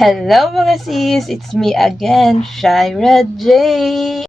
Hello mga sis! It's me again, Shira J!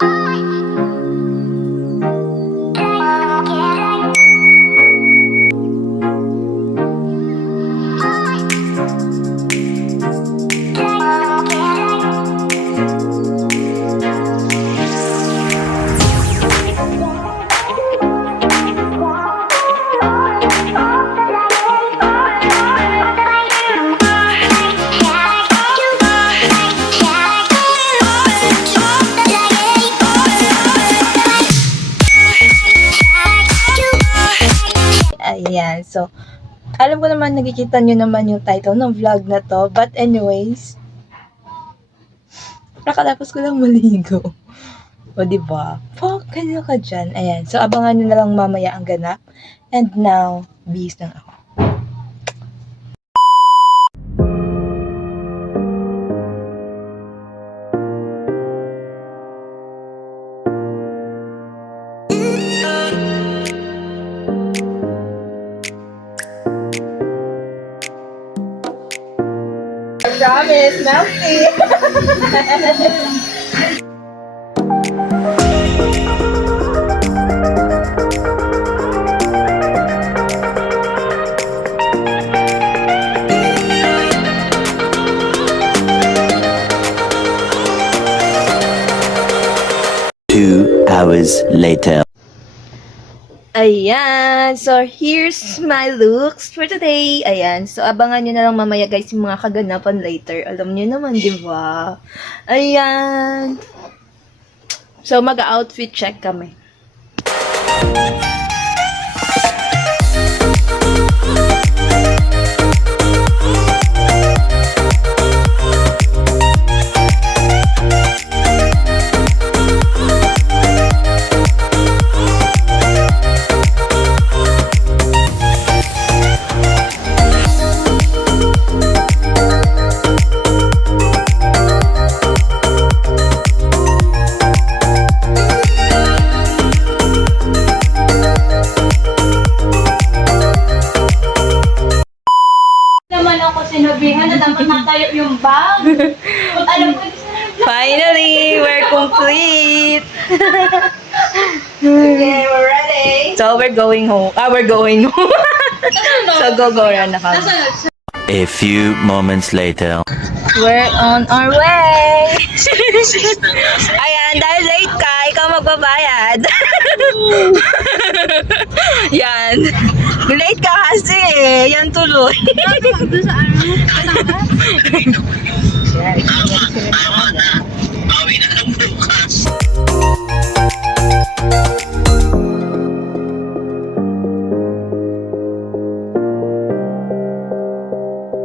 Ayan, so, alam ko naman, nakikita nyo naman yung title ng vlog na to. But anyways, nakatapos ko lang maligo. O, diba? Fuck, kanino ka dyan? Ayan, so, abangan nyo na lang mamaya ang ganap. And now, bis lang ako. Promise, Melty! Two hours later. Ayan, so here's my looks for today. Ayan, so abangan nyo na lang mamaya guys yung mga kaganapan later. Alam nyo naman, di ba? Ayan. So mag-outfit check kami. Sinabihan na dapat natayo yung bag. At alam ko, Finally, we're complete! okay, we're ready. So we're going home. We're going home. So go run na kami. A few moments later. We're on our way! Ayan, dahil late ka, ikaw magbabayad. Yan. Late ka kasi eh. Yan tuloy. Bawi na lang bukas.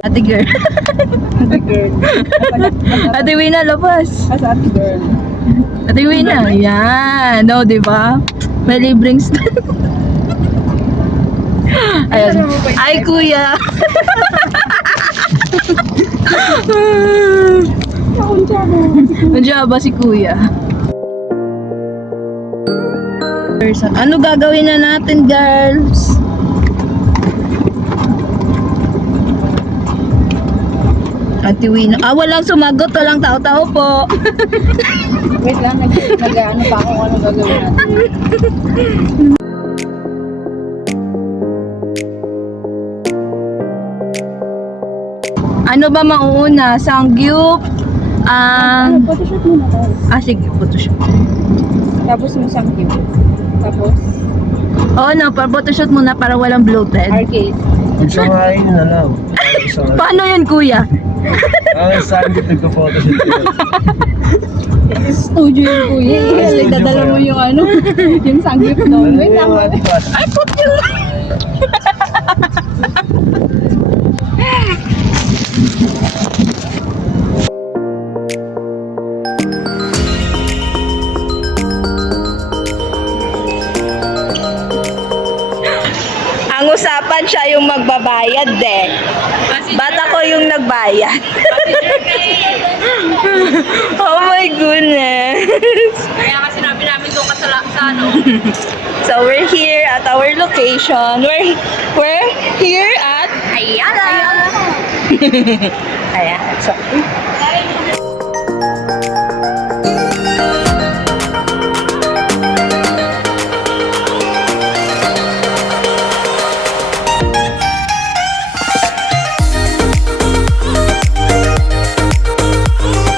Ate girl. Ate girl. Ate Wina, labas. As ate girl. Ate Wina. Yan. No, di ba? May libreng stand. Ayun. Ay, kuya. Nandiyan ba si kuya? Ano gagawin na natin, girls? Ate Wina. Walang sumagot. Walang tao-tao po. Wait lang, nag-ano pa ako ano gagawin natin. Ano ba mauuna? Sangyup? Photoshoot muna tayo. Sige, photoshoot. Tapos yung samgyup. Tapos, No, photoshoot muna para walang bloated. arcade. Magsangayin na lang. Paano yun, kuya? Saan dito nagpa-photoshoot ko? Studio yung kuya. Studio Dadala ba mo yan? yung ano, yung sangyup doon. Wait lang. Ay, put yun! Ang usapan siya yung magbabayad eh. Ba't ako yung nagbayad? Oh my goodness. Kaya kasi sinabi namin doon ka sa ano. So we're here at our location. We're here at Ayala. Ayan. So,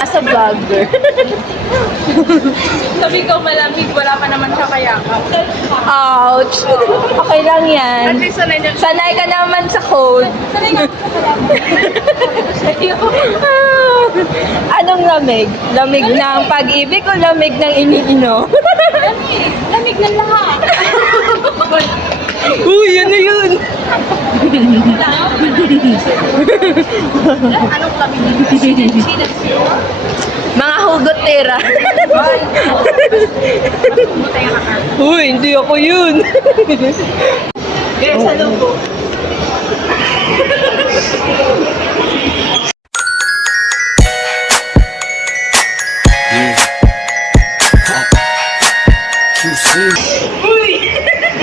as a vlogger. Sabi ko malamig, wala pa naman siya kaya. Ouch! Okay lang yan. At least sanay na. Sanay ka naman sa cold. Sanay nga sa'yo. Anong lamig? Lamig ng pag-ibig o lamig ng iniinom? Lamig. Lamig ng lahat. Uy, yun na yun! Anong lamig dito? Mga hugot tera. Uy, hindi ako yun. Guys, ano po?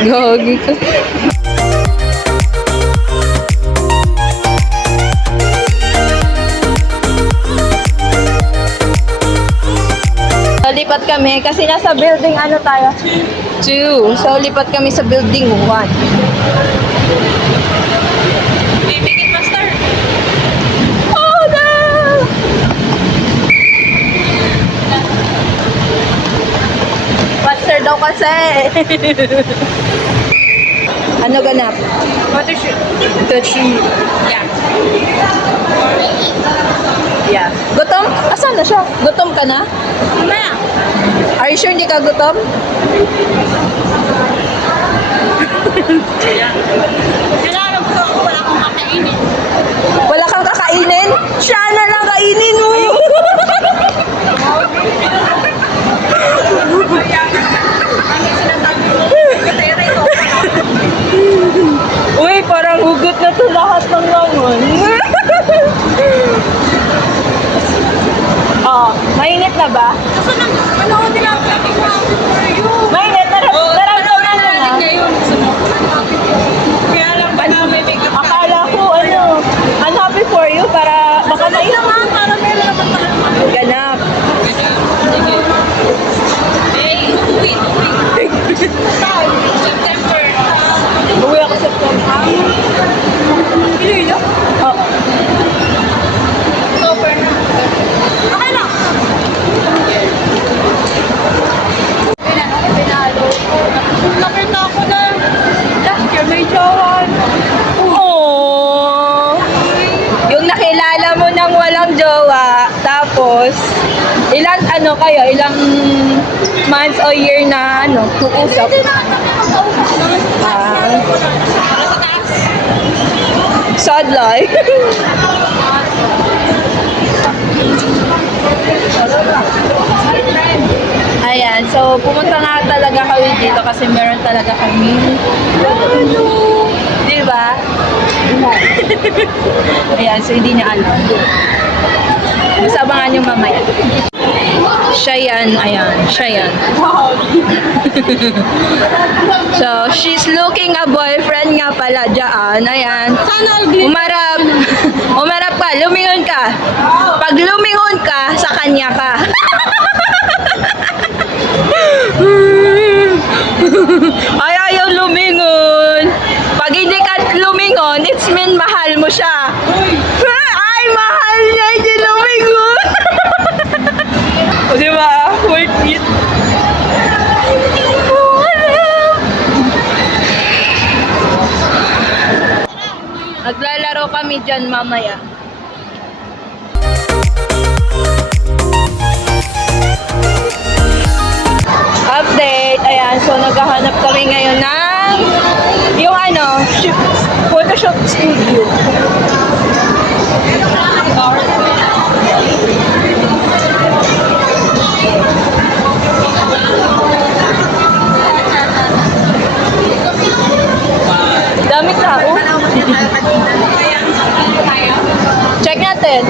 Gagi ka. So, lipat kami kasi nasa building ano tayo? 2. So, lipat kami sa building 1. Bibigit master. Oh, no! Master daw kasi. Ano ganap? What is it? Yeah. Yeah. Gutom? Asan na siya? Gutom ka na? Mamaya. Are you sure hindi ka gutom? Kailangan ko ako, wala akong kakainin. Wala kang kakainin? Siya na lang kainin mo! Uy, parang hugot na to lahat ng lamon. Oh, mainit na ba? Gusto nang manood nila ang lamig na for you. Mainit na naramdaman mo na. Ngayon, gusto mo. Kaya lang ba na may makeup ka? Akala ko I'm happy for you para baka Ay naman, para meron naman pala naman. ganap. Sige. Eh, wait. September. Uwi ako sa September. Hindi yun. Oh, October na. Okay lang. Pinalo ko. Nakita ko na last year may jowa. oh. Yung nakilala mo nang walang jowa, tapos ilang months o year na kuusap. Hindi na kami mag-ausap. Para sa taas. Sad life. Ayan, so pumunta nga talaga kami dito kasi meron talaga kami. Di ba? Ayan, so hindi niya alam. Basta abangan nyo mamaya. Siya yan, ayan, siya yan. So, she's looking a boyfriend nga pala dyan, ayan. Umarap. Umarap ka, lumingon ka. Pag lumingon ka, sa kanya ka. Ay, ayaw lumingon. Pag hindi ka lumingon, it's mean mahal mo siya. Ay, mahal niya, hindi lumingon. O, diba? Worth it. Naglalaro kami dyan mamaya. Update. Ayan, so naghahanap kami ngayon ng yung photoshoot studio. Dami tao. Check natin.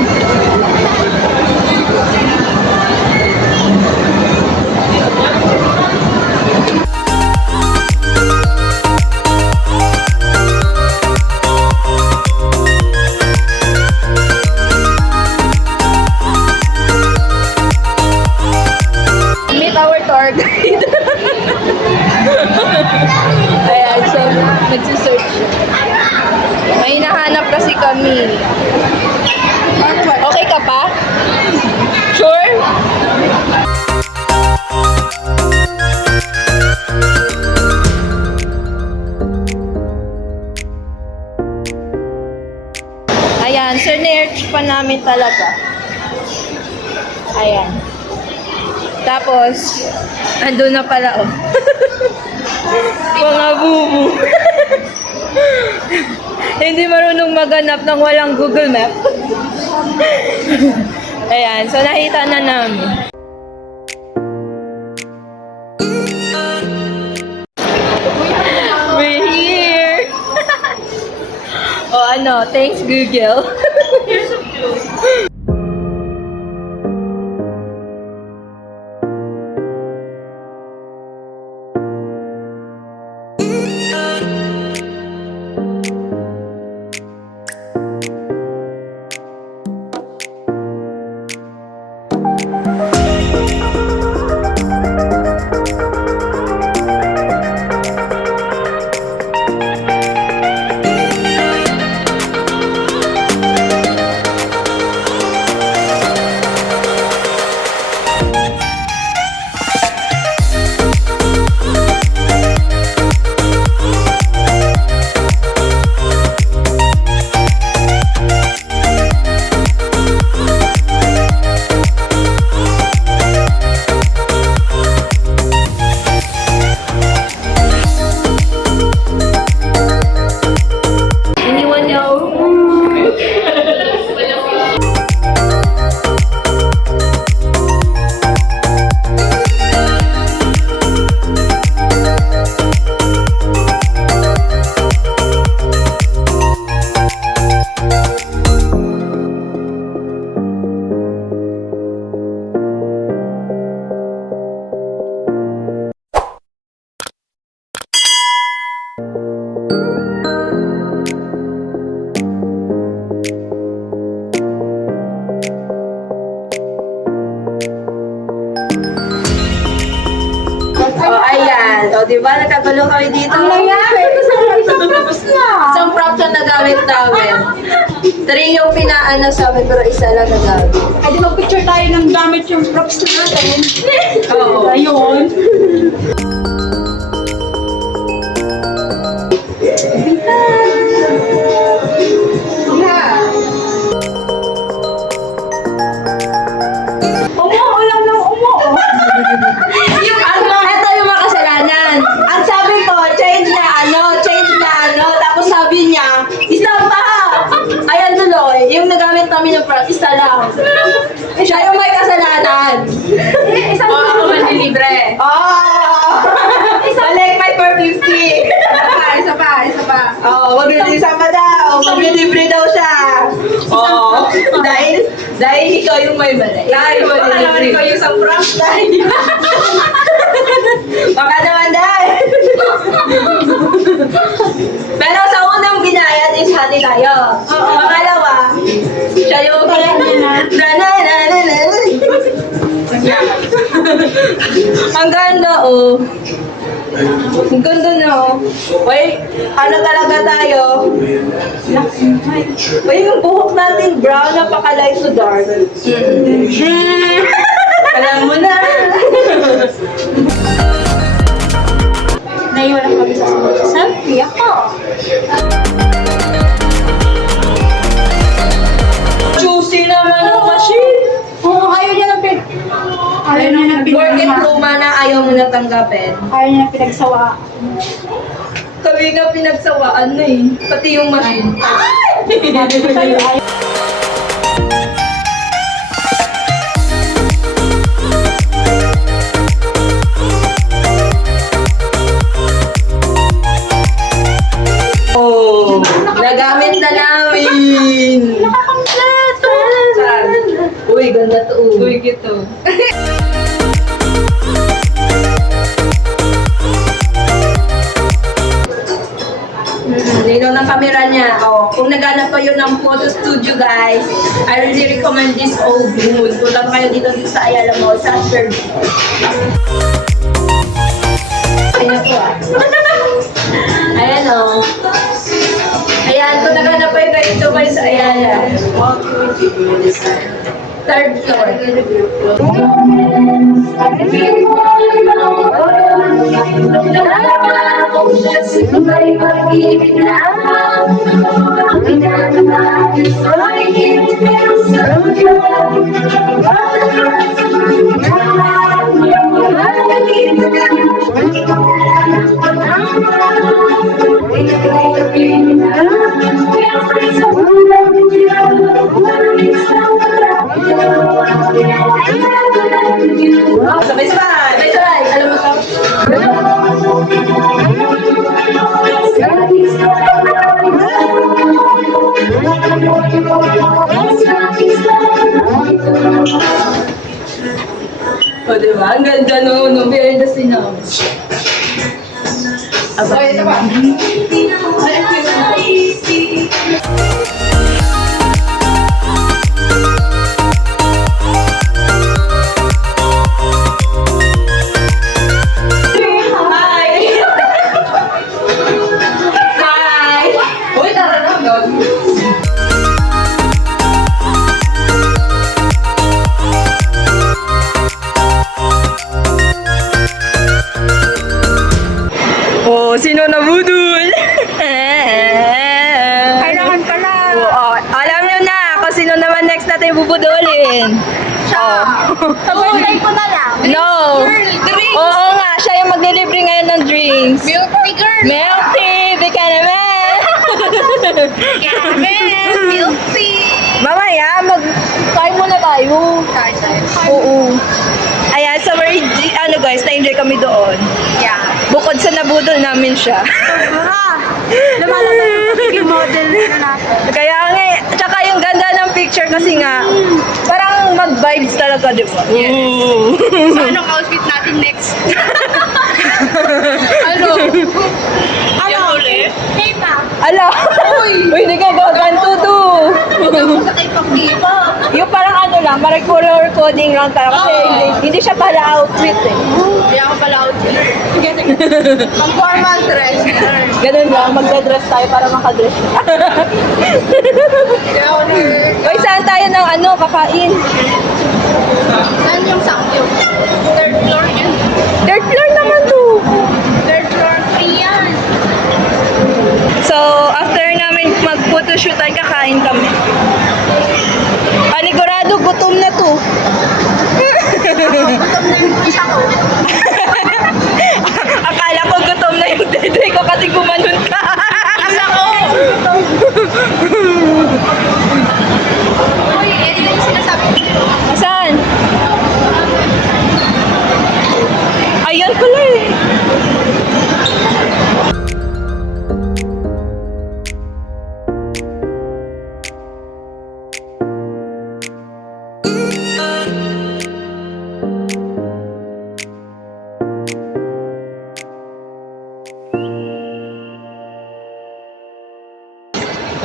kami talaga. Ayan. Tapos, andun na pala, oh. Mga bubu. Hindi marunong maghanap ng walang Google Map. Ayan, so nakita na namin. We're here! O ano, thanks Google. Here's a clue. Anyone know? Oh, ayan. O, di ba? Nagkagalo kami dito. Ang nangyari? Isang props na. Isang props na nagamit namin. 3 yung pinaano sa amin, pero isa lang nagamit. Ay, di mag-picture tayo ng gamit yung props natin. Oo. Ayun. Umuo lang ng umuo. Ito yung mga kasalanan. Ang sabi ko, change na ano. Tapos sabi niya, isa pa! Ayan tuloy, yung nagamit namin ng props, isa lang. Siya yung may kasalanan. Isang Ako manlilibre. Oh! Balik may 450. Isa pa. Oh, isa pa daw. Maglilibre daw siya. Oh, dahil ikaw yung may mali. Dahil ikaw yung isang props dahil. Baka naman dahil. Pero sa unang binayad is hati tayo. Pangalawa, siya yung Ang ganda, oh. Ang ganda na, oh. Wait, ano talaga tayo? Wait, yung buhok natin brown, napaka-light to dark. Alam mo na. Naiwan kami sa selfie ako. Juicy naman ang machine. Oo, ayaw niya ng ayaw niya ng Work it luma na ayaw mo na tanggapin. Ayaw niya ng pinagsawa. Kami nga pinagsawaan na eh. Pati yung machine. Sa'yo, ayaw. Oh, nagamit na namin. Nakakompleto! Saan? Uy, ganda to. Uy, gito. Lino ng camera niya. Oh, kung naghanap kayo ng photo studio, guys, I really recommend this old mood. Punta kayo dito sa Ayala Mall, sa Third. Ayan po ah. Ayan oh. Ayan, kung naghanap kayo dito kayo sa Ayala. Third floor. Sabay-sabay! Sabay-sabay! Alam mo to? O, diba? Ang ganda no behind the scene ako. Aba, ito ba? Hi! Hi! Uy, tara na, God. Oh, sino na budol? Kailangan pala. Alam nyo na kung sino naman next natin bubudulin. Tabulay ko na lang. No! Drinks. Oo nga, siya yung maglilibre ngayon ng drinks. Milk tea girl. Milk tea, bika naman! Caramel. Milk tea. Mamaya, mag-kain muna tayo. Oo. Ayan, so ano guys, na-enjoy kami doon. Yeah. Bukod sa nabudol namin siya. Lumalabas yung model na natin. Kaya nga, tsaka yung ganda ng picture kasi nga, parang mag-vibes talaga, di ba? Yes. So, anong outfit natin next? Ano? Ano ulit? Hey, ma. Ala! Uy, hindi ka gaganto to. Sa kay Pag-iba. Yung parang ano lang, parang color coding lang talaga kasi hindi siya pala outfit eh. Hindi ako pala outfit. Ang formal dress. Ganun lang, magdadress tayo para makadress siya. Kaya ako Uy, saan tayo ng ano, kakain? Saan yung sakyo? Third floor yan. Third floor naman to. Third floor, free yan. So, after namin mag-photoshoot ay kakain kami. Panigurado, gutom na to. Gutom na yung isa ko. Akala ko gutom na yung dede ko kasi gumanon ka. Isa ko! Uy, ito yung sinasabi ko. Saan? Ayan pala eh.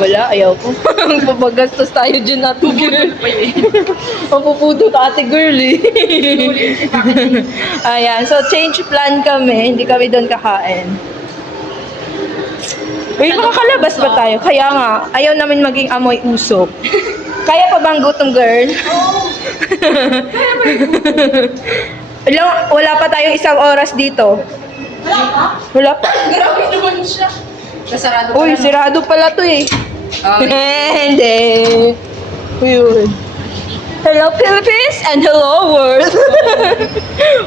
Wala, ayaw ko. Papagastos tayo dyan na to, girl. Mapuputo ka, ate girl eh. Ayan, so change plan kami. Hindi kami doon kakain. Uy, makakalabas ba tayo? Kaya nga, ayaw namin maging amoy usok. Kaya pa bang gutom, girl? Wala pa tayong isang oras dito. Wala pa? Wala pa. Grabe naman siya. Nasarado Uy, sirado pala to eh. Hindi. Yun. Hello Philippines and hello world.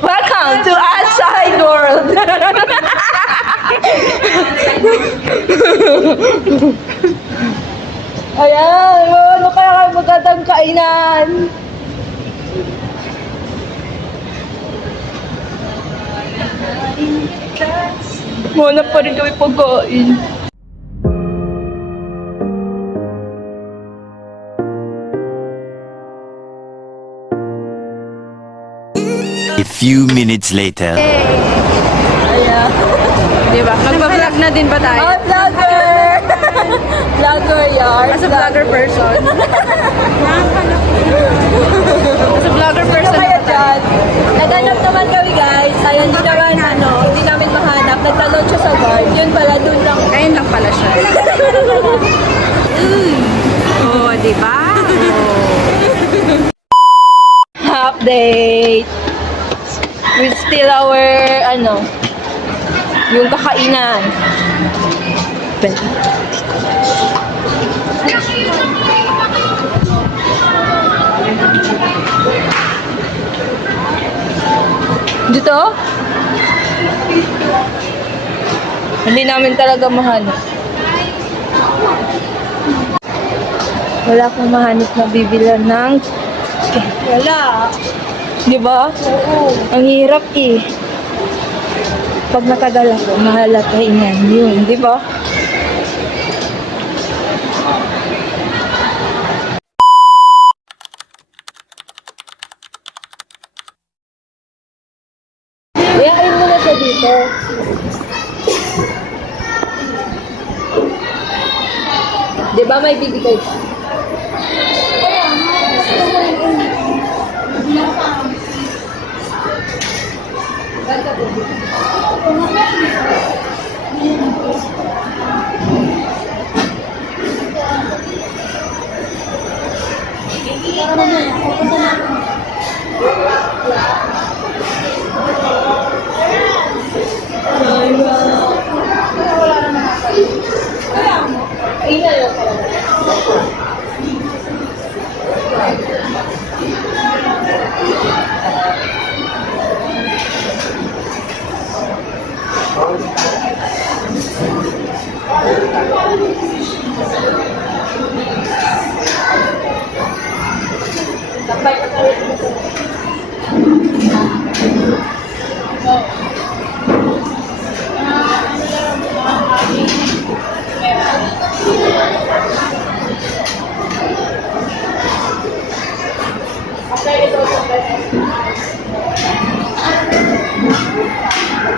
Welcome to outside world. Ayan, ano kaya kayo magandang kainan? Muna pa rin kami pagkain. A few minutes later. Ayan. Diba? Magpa-vlog na din ba tayo? Oh, vlogger! Vlogger yard. As a vlogger person. As a vlogger person. Ano kaya dyan? Naghanap naman kami guys. Ayun, hindi namin mahanap. Nagtalon siya sa guard. Yun pala, dun lang. Ayun lang pala siya. Oh, diba? Oh. update. With still our, yung kakainan. Dito? Hindi namin talaga mahanap. Wala akong mahanap na bibilan ng... Wala. Di ba? Oo. Ang hirap eh. Pag matagal ako, mahalatahin yun. Di ba? Iyain mo na siya dito. Di ba may bibigay pa?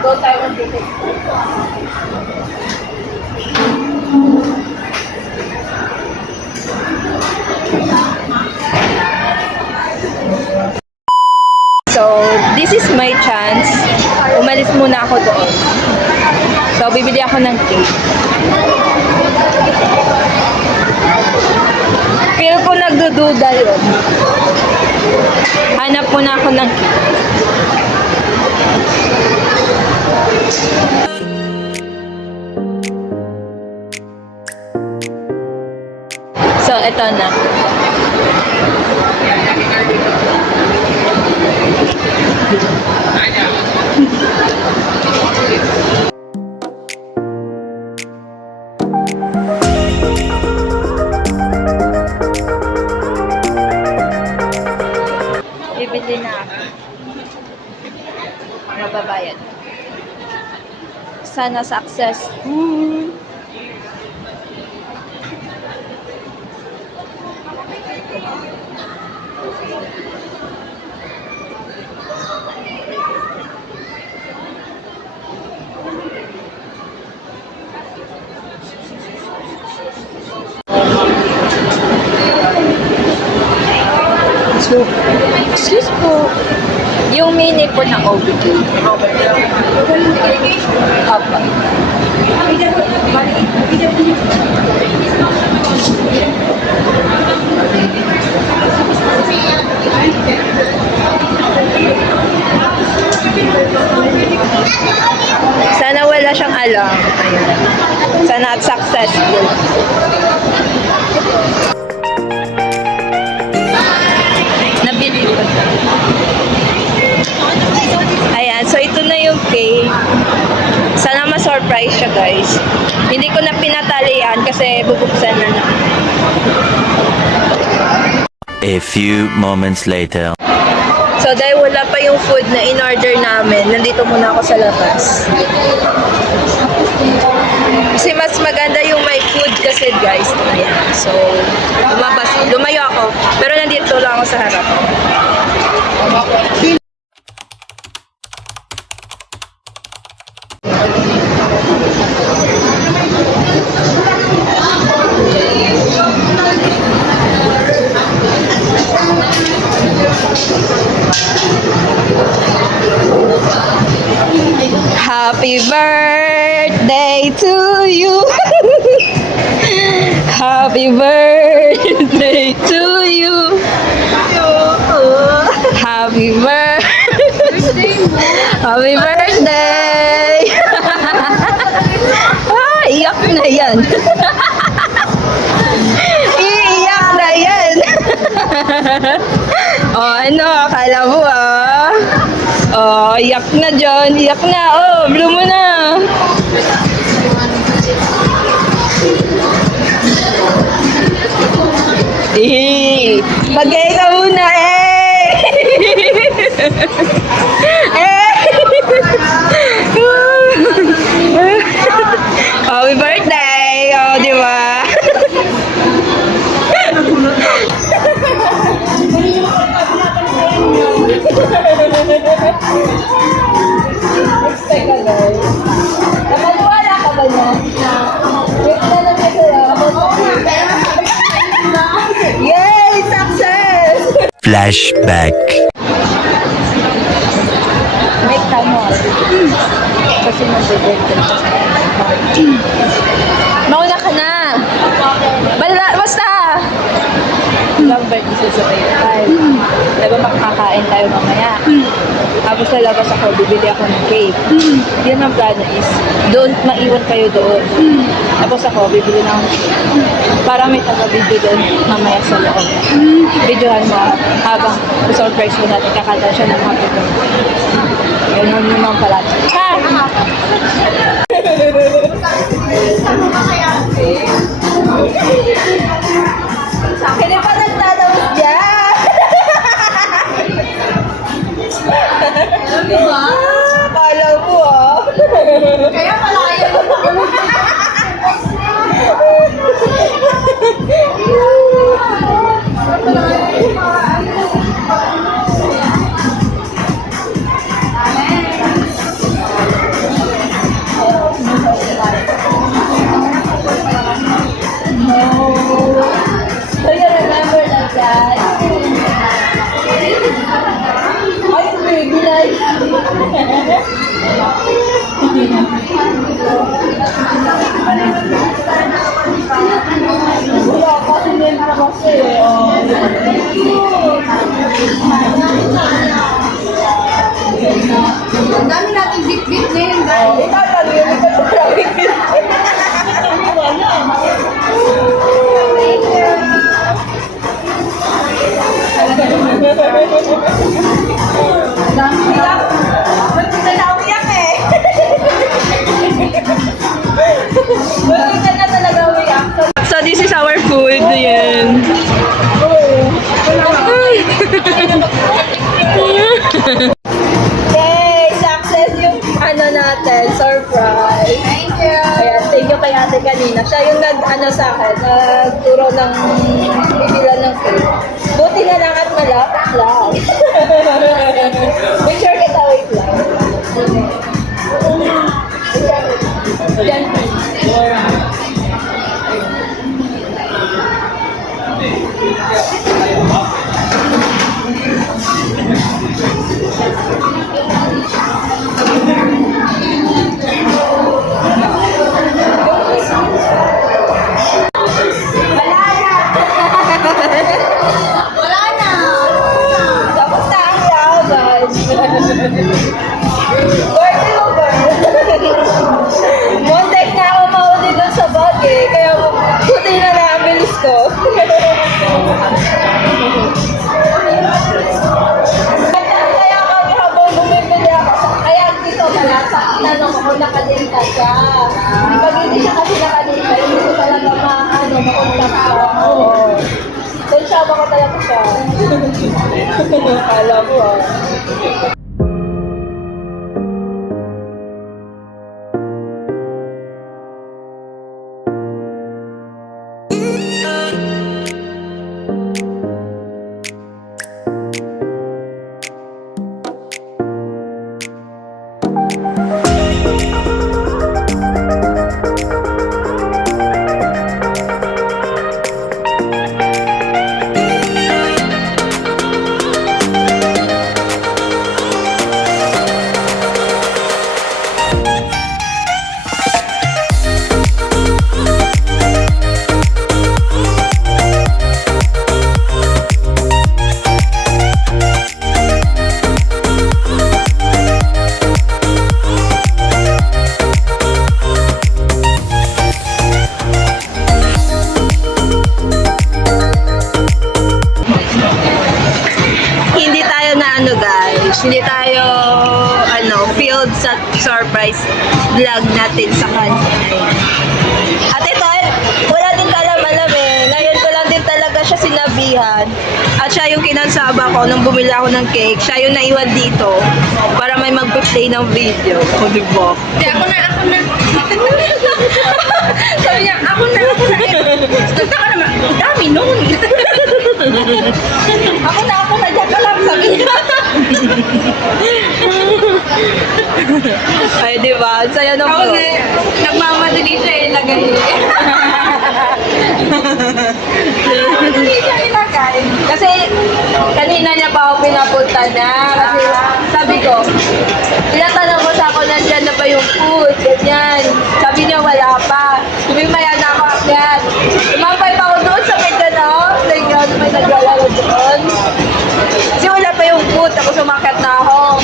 Go tayo ng ticket. So, this is my chance. Umalis muna ako doon. So, bibili ako ng cake. Feel ko nagdududa yun. Hanap muna ako ng cake. So, eto na. Bibili na ako. Mababayad. Sana success. So, excuse po. Yung mini po ng OBD. Apa. Sana wala siyang alam. Ayun. Sana at successful. Nabili ko. Ayan, so ito na yung cake. Sana ma-surprise siya, guys. Hindi ko na pinatalian kasi bubuksan na lang. A few moments later. So, dahil wala pa yung food na in-order namin, nandito muna ako sa labas. Kasi mas maganda yung may food kasi, guys. Ayan. So, lumayo ako. Pero nandito lang ako sa harap. Happy birthday to you. Happy birthday to you. Happy Happy birthday! Happy birthday! Iyak na yan. Iiyak na yan. Ano, akala mo iyak na John, iyak na. Blow mo na. Bagay ka muna, Happy birthday! Di ba? Teka guys. Nakaliwala ka ba niya? Wait na lang Yay! Success! Flashback. May tamo. Kasi mag-birthday siya sa Mauna ka na! Basta! Ilang birthday sa tayo. Diba makakain tayo mamaya? Tapos sa labas ako, bibili ako ng cake. Yun ang plano is, don't maiwan kayo doon. Tapos ako, bibili ng para may taga-video doon mamaya sa loob. Videohan mo habang surprise mo natin kakanta siya ng happy birthday. Yun naman pala. Ha! Kaya pa nagtatapos dyan! Diba? Kala mo Kaya pala kayo. So you remember that guy? Ay, baby life. Wala kasi name ko kasi. Ang dami natin bit-bit na yun, guys. Ikaw lang yun. Ikaw lang yun. So this is our food. Ayan. Yay! Success yung natin. Surprise. Thank you. Ayan, thank you kay ate kanina. Siya yung sa akin, nagturo ng bibilan ng food. Buti na lang at malapit lang. Picture kita, wait lang. Diyan. Wala na. Tapos na ang yaw, guys. Birthday mo, girl. Montek na ako mauli doon sa bag kaya buti na lang ang bilis ko. Kaya kami habang bumibili ako. Kaya dito pala, sa tanong ko kung nakadenta siya. Pag hindi siya kasi nakadenta, hindi ko talaga makontak siya. Doon siya, makatalaga siya. Kala mo surprise vlog natin sa kanya. At ito, wala din alam eh. Ngayon ko lang din talaga siya sinabihan. At siya yung kinansaba ko nung bumili ako ng cake. Siya yung naiwan dito para may mag-play ng video. O, diba? Hindi, ako na. Sabi niya, ako na. Nagtaka naman, dami nun. Ako na, dyan ka lang, sabi niya. Ay, diba? Ang saya nung Tapos vlog. nagmamadali siya ilagay. Hindi siya ilagay. Kasi kanina niya pa ako pinapunta na. Kasi sabi ko, tinatanong ko sa ako nandyan na ba yung food, ganyan. Sabi niya wala pa. Tumimaya na ako agad. Tumambay pa ako doon sa may gano'n. Ganyan, may naglalaro doon. Kasi wala pa yung food, tapos umakyat na ako.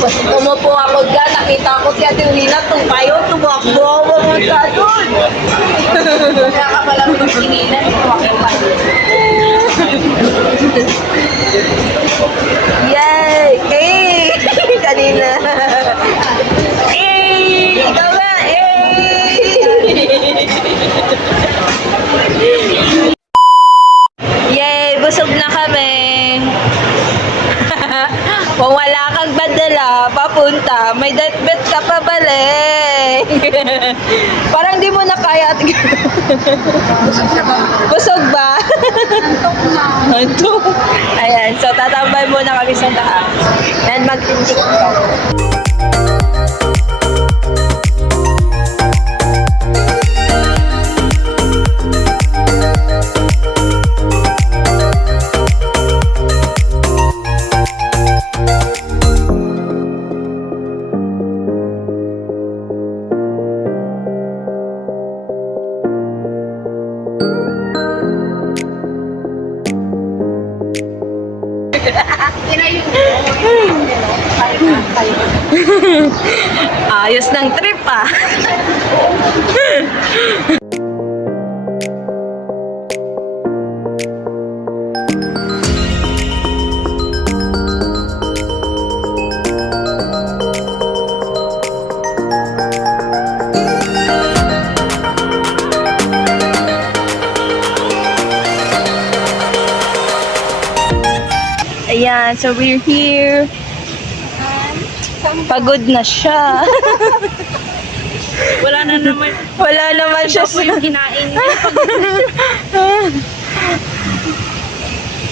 Tapos umupo ako dyan, nakita ko si Ate Wina, tumayo, tumakbo ako pumunta doon. Kaya ka pala mo sinilan, tumakbo pa. Yay! Hey! Kanina. Hey! Ikaw ba? Hey! Yay! Busog na kami. Kung wala kang badala, papunta, may bet ka pa balik. Parang di mo na kaya. Busog ba? Antok na. Antok. Ayan, so tatambay muna kami sa taas. And mag-tiktok. Ayos ng trip ah. Ayan, so we're here. Pagod na siya. Wala na naman. Wala naman siya sa... yung kinain niya.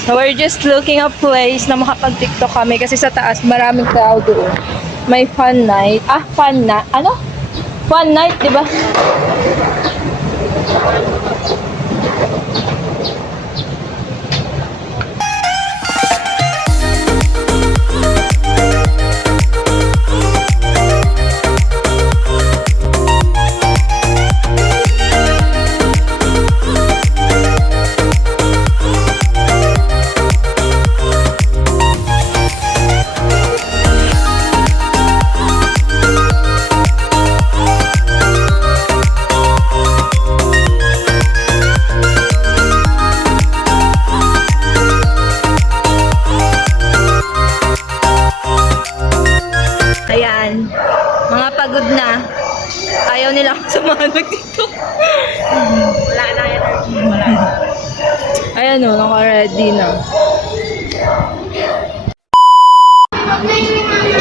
So we're just looking a place na makapag-tiktok kami kasi sa taas maraming crowd doon. May fun night. Fun na. Ano? Fun night, di ba? Ayan, mga pagod na. Ayaw nila akong samahan mag-tiktok. Wala na energy. Wala na. Ayan o, naka-ready na.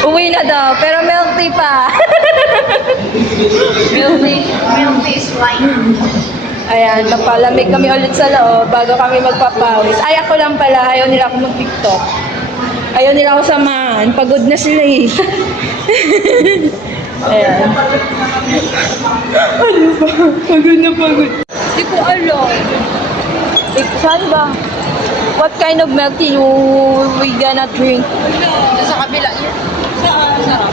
Uwi na daw, pero milk tea pa. Milk tea is wine. Ayan, magpalamig kami ulit sa loob bago kami magpapawis. Ay, ako lang pala, ayaw nila ako mag-tiktok. Ayaw nila ako samahan, pagod na sila eh. Ayan. Ano ba? Pagod na pagod. Hindi ko alam. Saan ba? What kind of milk tea we gonna drink? Sa kabila niya. Sarap.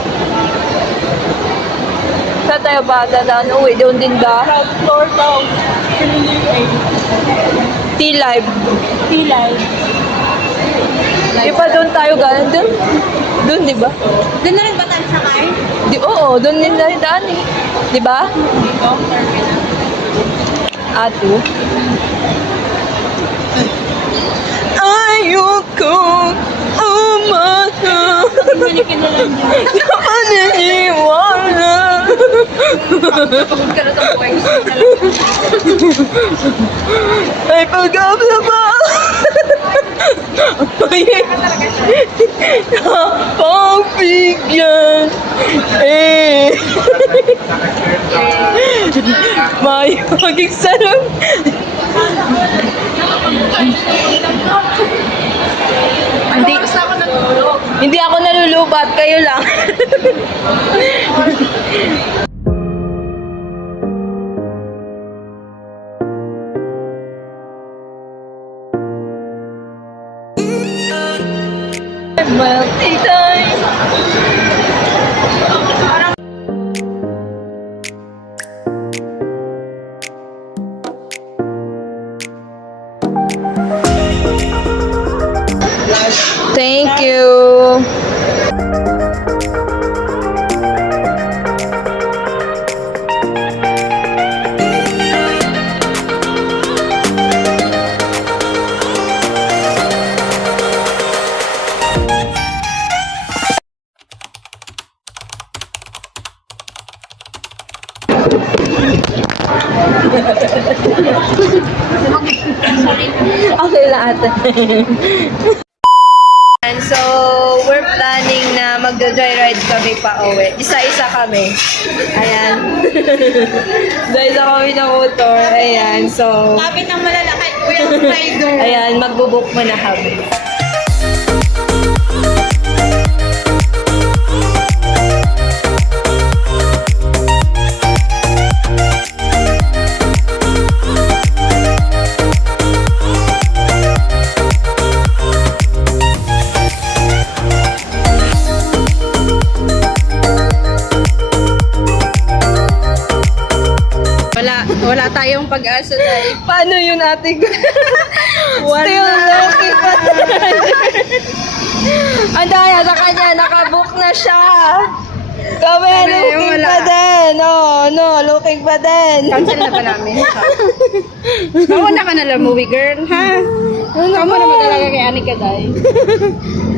Saan tayo ba dadaan? Uwi, doon din ba? Floor daw. Tea Live. Tea light. Di ba doon tayo galing? Doon? Doon, di ba? Doon na rin ba tayo sakay? Oo, doon din tayo daan eh. Di ba? Dito. Ato. Ayoko umahan. Manikin na lang dyan. Nakaniwan Pagod ka na sa buhay. Ay, pag-abla ba? Ay, pagbigyan. May maging sarap. Hindi, hindi ako nalulubat, kayo lang. Melting time. Thank you. Okay lang ate. And so, we're planning na mag-joyride kami pa uwi. Isa-isa kami. Ayan. Isa kami ng motor. Ayan, so... Kapit ng malalaki, kuya rider. Ayan, magbubuk muna kami. Wala tayong pag-asa dahil. Paano yun ate? Still looking pa Ang daya sa kanya, nakabook na siya. Kami, looking wala. pa din. No, looking pa din. Cancel na ba namin? Mauna ka na lang movie, girl, ha? Kamu naman talaga kay Anika dahil.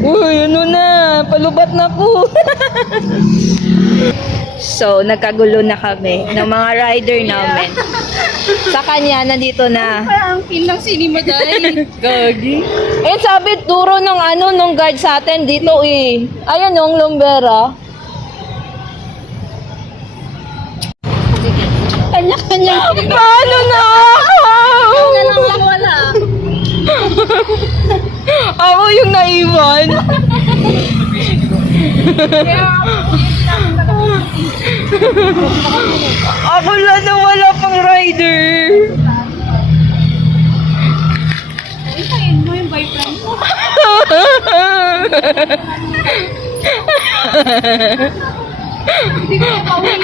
Uy, ano na, palubat na po. So, nagkagulo na kami ng mga rider namin. Sa kanya, nandito na. Parang ang feel ng cinema dahil. Gagi. Eh, sabi, turo ng nung guard sa atin dito eh. Ayan yung lumbera. Kanya-kanya. Paano na ako? Na lang wala. Ako yung naiwan. Ako lang na wala pang rider. Itayin mo yung boyfriend mo.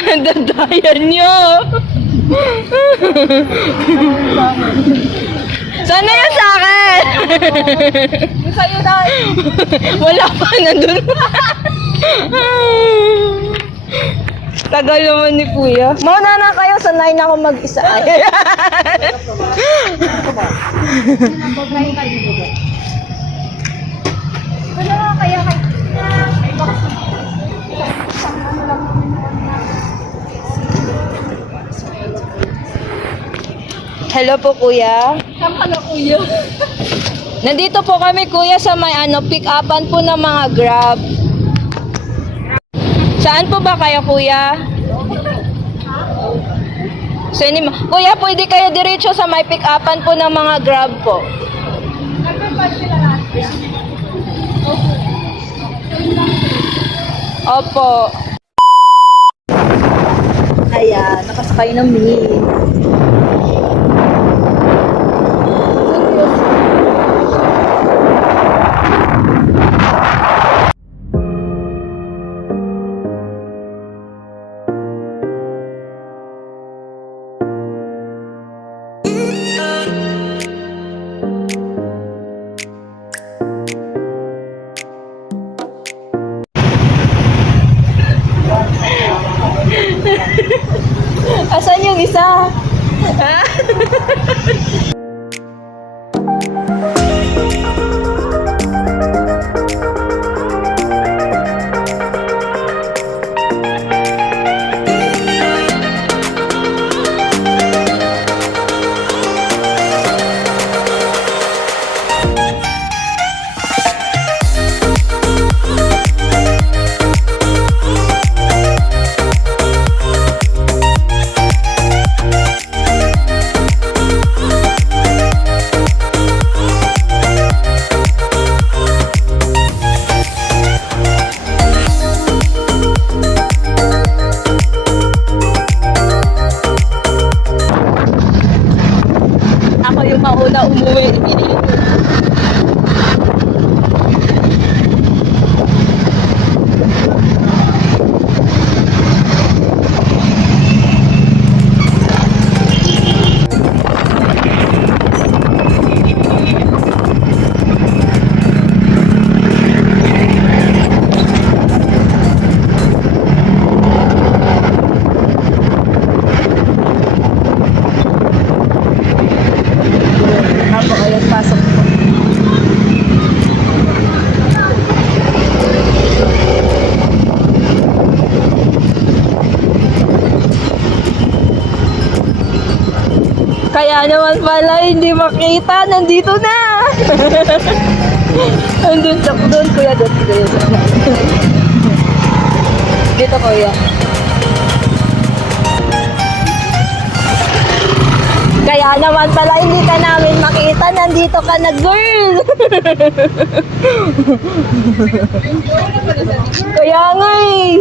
Ang dandayan niyo. Sana yan sa akin. Sa'yo dahil. Wala pa, nandun. Tagal naman ni Kuya. Mauna na kayo, sanay na ako mag-isa. Wala kaya kay... Hello po, Kuya. Kapala kuya. Nandito po kami, Kuya, sa may pick-upan po ng mga Grab. Saan po ba kayo, Kuya? Kuya, pwede kayo diretso sa may pick-upan po ng mga Grab po. Opo. Ayan, nakasakay ng mini. Asan yung isa? naman pala hindi makita. Nandito na. Andun sa doon, kuya. Doon, kuya. Dito, kuya. Kaya naman pala hindi ka namin makita. Nandito ka na, girl. Kaya nga eh.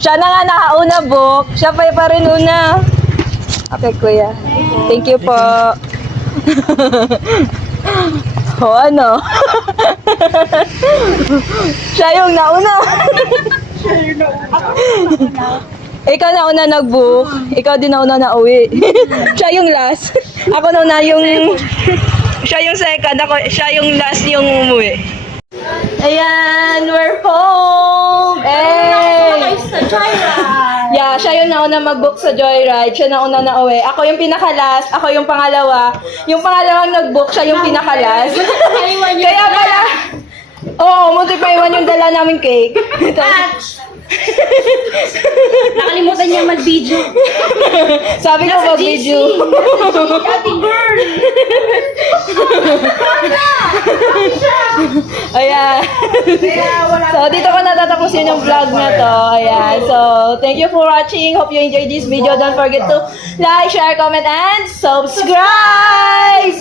Siya na nga nakauna, Bok. Siya pa rin una. Okay, kuya. Thank you po. O, ano? Siya yung nauna. Ikaw na una nag-book. Ikaw din na una na uwi. Siya yung last. Ako na una yung... Siya yung second. Siya yung last yung umuwi. Ayan, we're home! Hey! Yeah, siya yung nauna mag-book sa Joyride. Siya nauna na uwi. Ako yung pinaka-last. Ako yung pangalawa. Yung pangalawang nag-book, siya yung pinaka-last. Kaya pala... Oo, munti pa iwan yung dala naming cake. Nakalimutan niya mag-video. Sabi ko mag-video. Ate girl! Ayan. So, dito ko natatapusin yung vlog na to. Ayan. So, thank you for watching. Hope you enjoyed this video. Don't forget to like, share, comment, and subscribe!